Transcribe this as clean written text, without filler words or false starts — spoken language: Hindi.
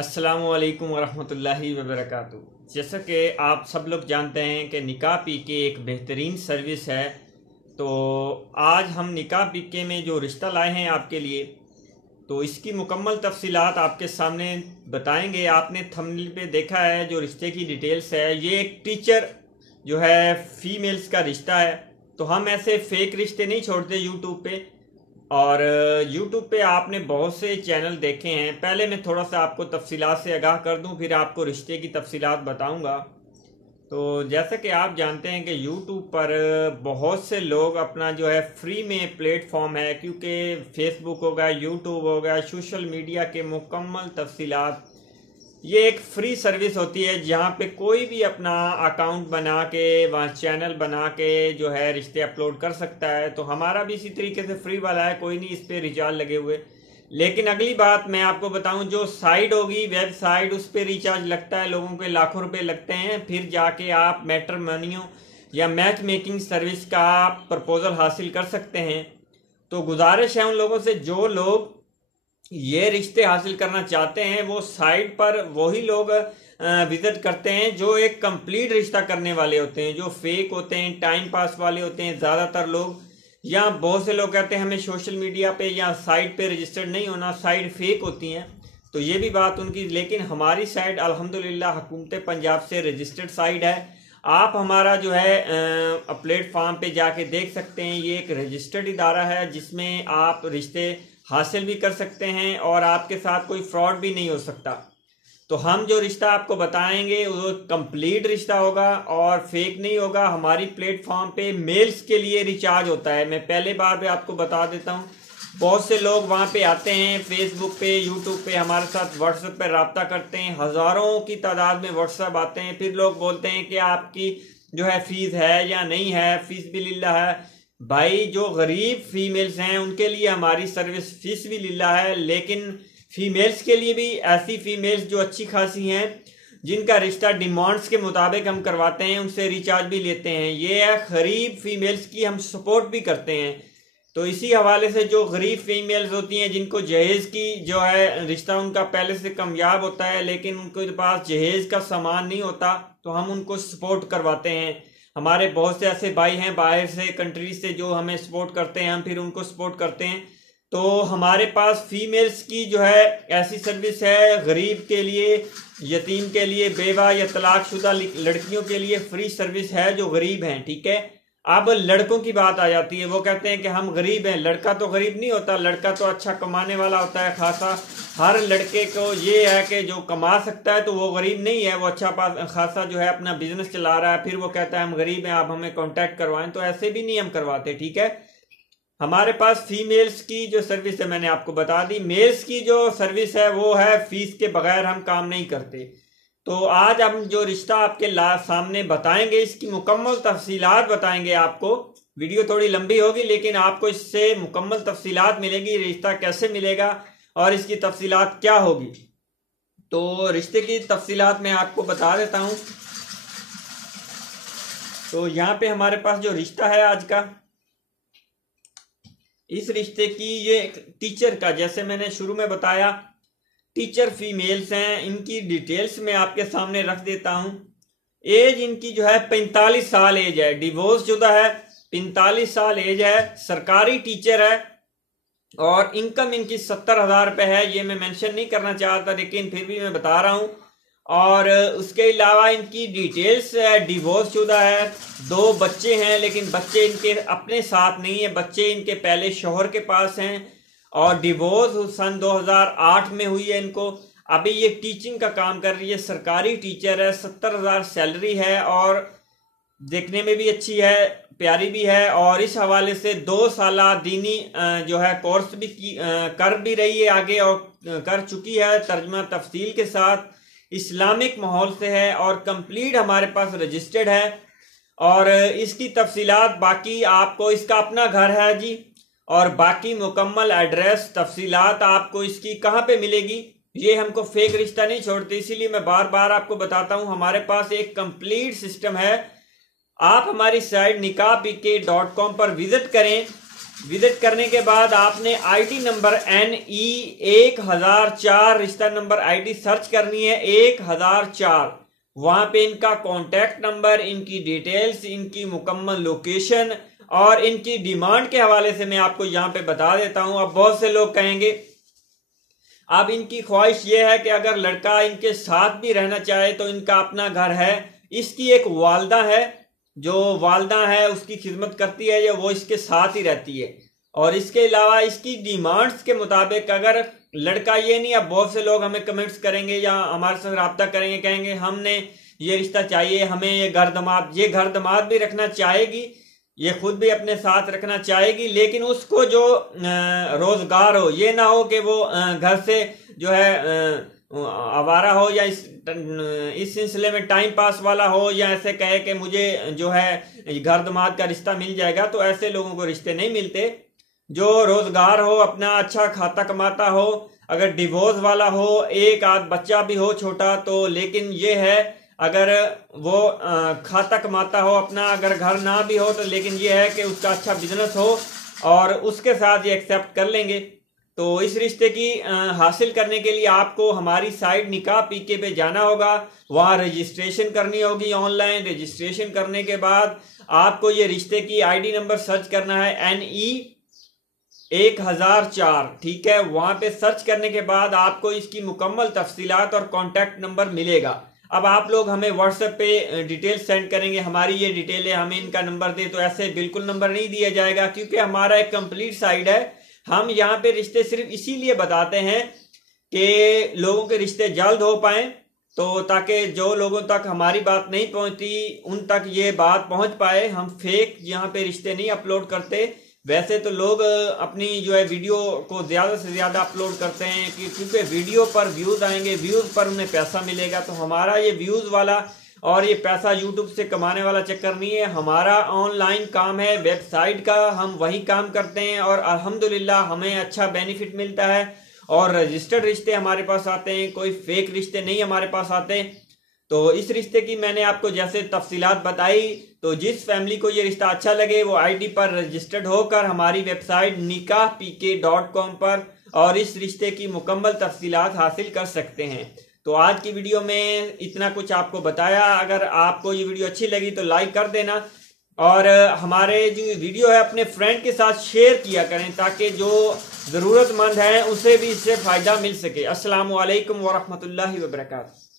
अस्सलामुअलैकुम वरहमतुल्लाहि वबरकातुहू। जैसा कि आप सब लोग जानते हैं कि निकाह पीके एक बेहतरीन सर्विस है। तो आज हम निकाह पीके में जो रिश्ता लाए हैं आपके लिए, तो इसकी मुकम्मल तफसीलात आपके सामने बताएंगे। आपने थंबनेल पे देखा है जो रिश्ते की डिटेल्स है। ये एक टीचर जो है फीमेल्स का रिश्ता है। तो हम ऐसे फेक रिश्ते नहीं छोड़ते यूट्यूब पे, और YouTube पे आपने बहुत से चैनल देखे हैं। पहले मैं थोड़ा सा आपको तफसीलात से आगाह कर दूं, फिर आपको रिश्ते की तफसीलात बताऊंगा। तो जैसा कि आप जानते हैं कि YouTube पर बहुत से लोग अपना जो है फ्री में प्लेटफॉर्म है, क्योंकि फेसबुक हो गया, YouTube हो गया, सोशल मीडिया के मुकम्मल तफसीलात, ये एक फ्री सर्विस होती है जहाँ पे कोई भी अपना अकाउंट बना के वहाँ चैनल बना के जो है रिश्ते अपलोड कर सकता है। तो हमारा भी इसी तरीके से फ्री वाला है, कोई नहीं इस पे रिचार्ज लगे हुए। लेकिन अगली बात मैं आपको बताऊं, जो साइट होगी वेबसाइट, उस पे रिचार्ज लगता है, लोगों के लाखों रुपए लगते हैं। फिर जाके आप मैट्रिमोनियो या मैच मेकिंग सर्विस का प्रपोजल हासिल कर सकते हैं। तो गुजारिश है उन लोगों से, जो लोग ये रिश्ते हासिल करना चाहते हैं, वो साइट पर वही लोग विजिट करते हैं जो एक कंप्लीट रिश्ता करने वाले होते हैं। जो फेक होते हैं, टाइम पास वाले होते हैं ज़्यादातर लोग। या बहुत से लोग कहते हैं हमें सोशल मीडिया पे या साइट पे रजिस्टर्ड नहीं होना, साइट फेक होती हैं। तो ये भी बात उनकी। लेकिन हमारी साइट अल्हम्दुलिल्लाह हुकूमत पंजाब से रजिस्टर्ड साइट है। आप हमारा जो है प्लेटफॉर्म पे जाके देख सकते हैं। ये एक रजिस्टर्ड इदारा है जिसमें आप रिश्ते हासिल भी कर सकते हैं और आपके साथ कोई फ्रॉड भी नहीं हो सकता। तो हम जो रिश्ता आपको बताएंगे वो कंप्लीट रिश्ता होगा और फेक नहीं होगा। हमारी प्लेटफॉर्म पे मेल्स के लिए रिचार्ज होता है। मैं पहले बार भी आपको बता देता हूँ, बहुत से लोग वहाँ पे आते हैं, फेसबुक पे, यूट्यूब पे हमारे साथ व्हाट्सएप पे रब्ता करते हैं। हज़ारों की तादाद में व्हाट्सएप आते हैं। फिर लोग बोलते हैं कि आपकी जो है फीस है या नहीं है। फीस भी लिल्लाह है भाई। जो गरीब फीमेल्स हैं उनके लिए हमारी सर्विस फीस भी लिल्लाह है, लेकिन फीमेल्स के लिए भी ऐसी फीमेल्स जो अच्छी खासी हैं, जिनका रिश्ता डिमांड्स के मुताबिक हम करवाते हैं, उनसे रिचार्ज भी लेते हैं। ये है गरीब फीमेल्स की हम सपोर्ट भी करते हैं। तो इसी हवाले से जो गरीब फीमेल्स होती हैं, जिनको जहेज़ की जो है रिश्ता उनका पहले से कामयाब होता है, लेकिन उनके पास जहेज़ का सामान नहीं होता, तो हम उनको सपोर्ट करवाते हैं। हमारे बहुत से ऐसे भाई हैं बाहर से कंट्री से जो हमें सपोर्ट करते हैं, हम फिर उनको सपोर्ट करते हैं। तो हमारे पास फीमेल्स की जो है ऐसी सर्विस है, गरीब के लिए, यतीम के लिए, बेवा या तलाकशुदा लड़कियों के लिए फ्री सर्विस है जो गरीब हैं। ठीक है। अब लड़कों की बात आ जाती है। वो कहते हैं कि हम गरीब हैं। लड़का तो गरीब नहीं होता, लड़का तो अच्छा कमाने वाला होता है खासा। हर लड़के को ये है कि जो कमा सकता है तो वो गरीब नहीं है, वो अच्छा खासा जो है अपना बिजनेस चला रहा है। फिर वो कहता है हम गरीब हैं, आप हमें कांटेक्ट करवाएं। तो ऐसे भी नहीं हम करवाते। ठीक है। हमारे पास फीमेल्स की जो सर्विस है मैंने आपको बता दी। मेल्स की जो सर्विस है वो है फीस के बगैर हम काम नहीं करते। तो आज हम जो रिश्ता आपके सामने बताएंगे, इसकी मुकम्मल तफसीलात बताएंगे आपको। वीडियो थोड़ी लंबी होगी लेकिन आपको इससे मुकम्मल तफसीलात मिलेगी, रिश्ता कैसे मिलेगा और इसकी तफसीलात क्या होगी। तो रिश्ते की तफसीलात मैं आपको बता देता हूँ। तो यहाँ पे हमारे पास जो रिश्ता है आज का, इस रिश्ते की ये टीचर का, जैसे मैंने शुरू में बताया, टीचर फीमेल्स हैं। इनकी डिटेल्स मैं आपके सामने रख देता हूं। एज इनकी जो है 45 साल एज है, डिवोर्स शुदा है, 45 साल एज है, सरकारी टीचर है और इनकम इनकी 70,000 रुपये है। ये मैं मेंशन नहीं करना चाहता लेकिन फिर भी मैं बता रहा हूं। और उसके अलावा इनकी डिटेल्स है, डिवोर्स शुदा है, 2 बच्चे हैं, लेकिन बच्चे इनके अपने साथ नहीं है, बच्चे इनके पहले शोहर के पास हैं। और डिवोर्स सन 2008 में हुई है इनको। अभी ये टीचिंग का काम कर रही है, सरकारी टीचर है, 70,000 सैलरी है और देखने में भी अच्छी है, प्यारी भी है। और इस हवाले से 2 साला दीनी जो है कोर्स भी कर भी रही है आगे, और कर चुकी है तर्जमा तफसील के साथ। इस्लामिक माहौल से है और कंप्लीट हमारे पास रजिस्टर्ड है। और इसकी तफसीलात बाकी आपको, इसका अपना घर है जी, और बाकी मुकम्मल एड्रेस तफसीलात आपको इसकी कहाँ पे मिलेगी। ये हमको फेक रिश्ता नहीं छोड़ते, इसीलिए मैं बार बार आपको बताता हूँ हमारे पास एक कंप्लीट सिस्टम है। आप हमारी साइट nikahpk.com पर विजिट करें। विजिट करने के बाद आपने आईडी नंबर NE1004 रिश्ता नंबर आईडी सर्च करनी है 1004। वहां पे इनका कॉन्टैक्ट नंबर, इनकी डिटेल्स, इनकी मुकम्मल लोकेशन और इनकी डिमांड के हवाले से मैं आपको यहाँ पे बता देता हूं। अब बहुत से लोग कहेंगे, अब इनकी ख्वाहिश ये है कि अगर लड़का इनके साथ भी रहना चाहे तो इनका अपना घर है, इसकी एक वालदा है, जो वालदा है उसकी खिदमत करती है, ये वो इसके साथ ही रहती है। और इसके अलावा इसकी डिमांड्स के मुताबिक अगर लड़का ये नहीं, अब बहुत से लोग हमें कमेंट्स करेंगे या हमारे साथ रब्ता करेंगे, कहेंगे हमने ये रिश्ता चाहिए, हमें ये घर दमाद भी रखना चाहेगी, ये खुद भी अपने साथ रखना चाहेगी, लेकिन उसको जो रोजगार हो, ये ना हो कि वो घर से जो है आवारा हो या इस सिलसिले में टाइम पास वाला हो, या ऐसे कहे कि मुझे जो है घर दमाद का रिश्ता मिल जाएगा। तो ऐसे लोगों को रिश्ते नहीं मिलते। जो रोजगार हो, अपना अच्छा खाता कमाता हो, अगर डिवोर्स वाला हो, एक आध बच्चा भी हो छोटा तो, लेकिन ये है अगर वो खाता कमाता हो अपना, अगर घर ना भी हो तो, लेकिन ये है कि उसका अच्छा बिजनेस हो और उसके साथ ये एक्सेप्ट कर लेंगे। तो इस रिश्ते की हासिल करने के लिए आपको हमारी साइट निकाह पीके पे जाना होगा, वहाँ रजिस्ट्रेशन करनी होगी ऑनलाइन। रजिस्ट्रेशन करने के बाद आपको ये रिश्ते की आईडी नंबर सर्च करना है NE1004, ठीक है। वहां पे सर्च करने के बाद आपको इसकी मुकम्मल तफसीलात और कॉन्टैक्ट नंबर मिलेगा। अब आप लोग हमें व्हाट्सएप पे डिटेल सेंड करेंगे, हमारी ये डिटेल है, हमें इनका नंबर दे, तो ऐसे बिल्कुल नंबर नहीं दिया जाएगा, क्योंकि हमारा एक कंप्लीट साइट है। हम यहाँ पे रिश्ते सिर्फ इसीलिए बताते हैं कि लोगों के रिश्ते जल्द हो पाए, तो ताकि जो लोगों तक हमारी बात नहीं पहुंचती उन तक ये बात पहुंच पाए। हम फेक यहाँ पे रिश्ते नहीं अपलोड करते। वैसे तो लोग अपनी जो है वीडियो को ज्यादा से ज्यादा अपलोड करते हैं क्योंकि वीडियो पर व्यूज आएंगे, व्यूज पर उन्हें पैसा मिलेगा। तो हमारा ये व्यूज वाला और ये पैसा यूट्यूब से कमाने वाला चक्कर नहीं है। हमारा ऑनलाइन काम है, वेबसाइट का, हम वही काम करते हैं और अल्हम्दुलिल्लाह हमें अच्छा बेनिफिट मिलता है। और रजिस्टर्ड रिश्ते हमारे पास आते हैं, कोई फेक रिश्ते नहीं हमारे पास आते। तो इस रिश्ते की मैंने आपको जैसे तफसीलात बताई, तो जिस फैमिली को ये रिश्ता अच्छा लगे वो आईडी पर रजिस्टर्ड होकर हमारी वेबसाइट nikahpk.com पर और इस रिश्ते की मुकम्मल तफसीलात हासिल कर सकते हैं। तो आज की वीडियो में इतना कुछ आपको बताया। अगर आपको ये वीडियो अच्छी लगी तो लाइक कर देना और हमारे जो वीडियो है अपने फ्रेंड के साथ शेयर किया करें, ताकि जो ज़रूरतमंद हैं उसे भी इससे फ़ायदा मिल सके। अस्सलामु अलैकुम वरहमतुल्लाहि वबरकातुहू।